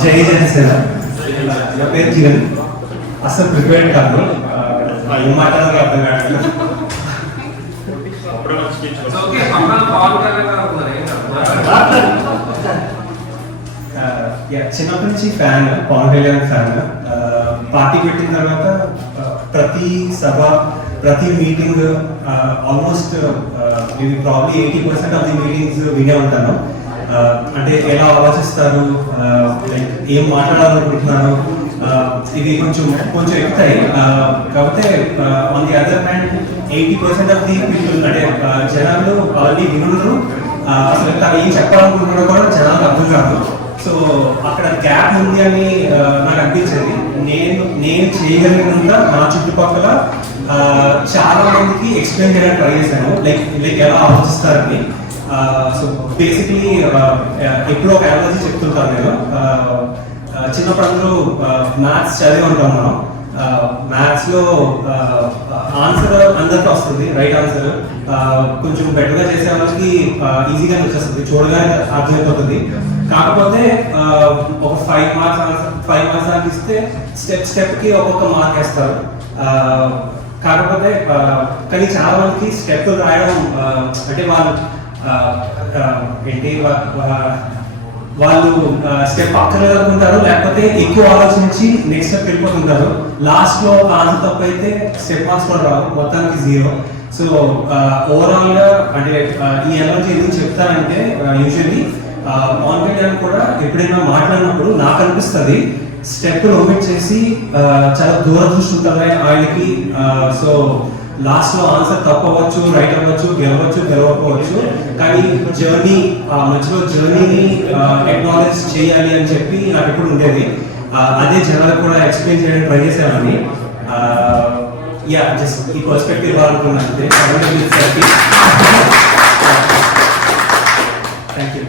జై జనసేన. నా పేరు కిరణ్. అసలు ప్రిపేర్డ్ కాదు, ఏం మాట్లాడాలో అర్థం కావట్లేదు. చిన్నప్పటి నుంచి fan, Pawan Kalyan fan. Party పెట్టిన తర్వాత ప్రతి సభ, ప్రతి meeting, almost probably 80% of the meetings వినే ఉంటాను. అంటే ఎలా ఆలోచిస్తారు, లైక్ ఏం మాట్లాడాలనుకుంటున్నారు, ఇవి కొంచెం ఎక్కుతాయి. కాకపోతే on the other hand 80% of the people, అంటే జనాలు ఆల్రెడీ వినుడు, అసలు తను ఏం చెప్పాలనుకుంటున్నారో కూడా జనాలకు అర్థం కాదు. సో అక్కడ గ్యాప్ ఉంది అని నాకు అనిపించేది. నేను చేయగలిగినంత నా చుట్టుపక్కల చాలా మందికి ఎక్స్ప్లెయిన్ చేయడానికి ట్రై చేశాను, లైక్ ఎలా ఆలోచిస్తారని. సో బేసిక్లీ ఎప్పుడో ఒక యావరేజ్ చెప్తుంటాను నేను. చిన్నప్పుడు అందరూ మ్యాథ్స్ చదివి ఉంటాం మనం. మ్యాథ్స్లో ఆన్సర్ అందరికీ వస్తుంది, రైట్ ఆన్సర్. కొంచెం బెటర్గా చేసే వాళ్ళకి ఈజీగానే వచ్చేస్తుంది, చూడగానే అర్థమైపోతుంది. కాకపోతే ఒక 5 మార్క్స్ దానికి ఇస్తే స్టెప్కి ఒక్కొక్క మార్క్ వేస్తారు. కాకపోతే కానీ చాలా మందికి స్టెప్ రాయడం అంటే వాళ్ళు స్టెప్ అక్కర్లేదనుకుంటారు, లేకపోతే ఎక్కువ ఆలోచించి నెక్స్ట్ స్టెప్ వెళ్ళిపోతుంటారు. లాస్ట్లో ఆన్సర్ తప్పు అయితే స్టెప్ మార్క్స్ కూడా రావు, మొత్తానికి 0. సో ఓవరాల్గా అంటే ఈ ఎనర్జీ ఎందుకు చెప్తానంటే, యూజువల్లీ పవన్ కళ్యాణ్ కూడా ఎప్పుడైనా మాట్లాడినప్పుడు నాకు అనిపిస్తుంది స్టెప్ ఒమిట్ చేసి చాలా దూరదృష్టి ఉంటుంది ఆయనకి. సో లాస్ట్లో ఆన్సర్ తప్పు అవ్వచ్చు, రైట్ అవ్వచ్చు, గెలవకపోవచ్చు, కానీ జర్నీ, మధ్యలో జర్నీని ఎక్నాలెడ్జ్ చేయాలి అని చెప్పి నాకు ఎప్పుడు ఉండేది. అదే జనాలకు కూడా ఎక్స్ప్లెయిన్ చేయడానికి ట్రై చేసేవాడిని. జస్ట్ ఈ పర్స్పెక్టివ్ ఇవ్వాలనుకున్నాను అంతే. Thank you.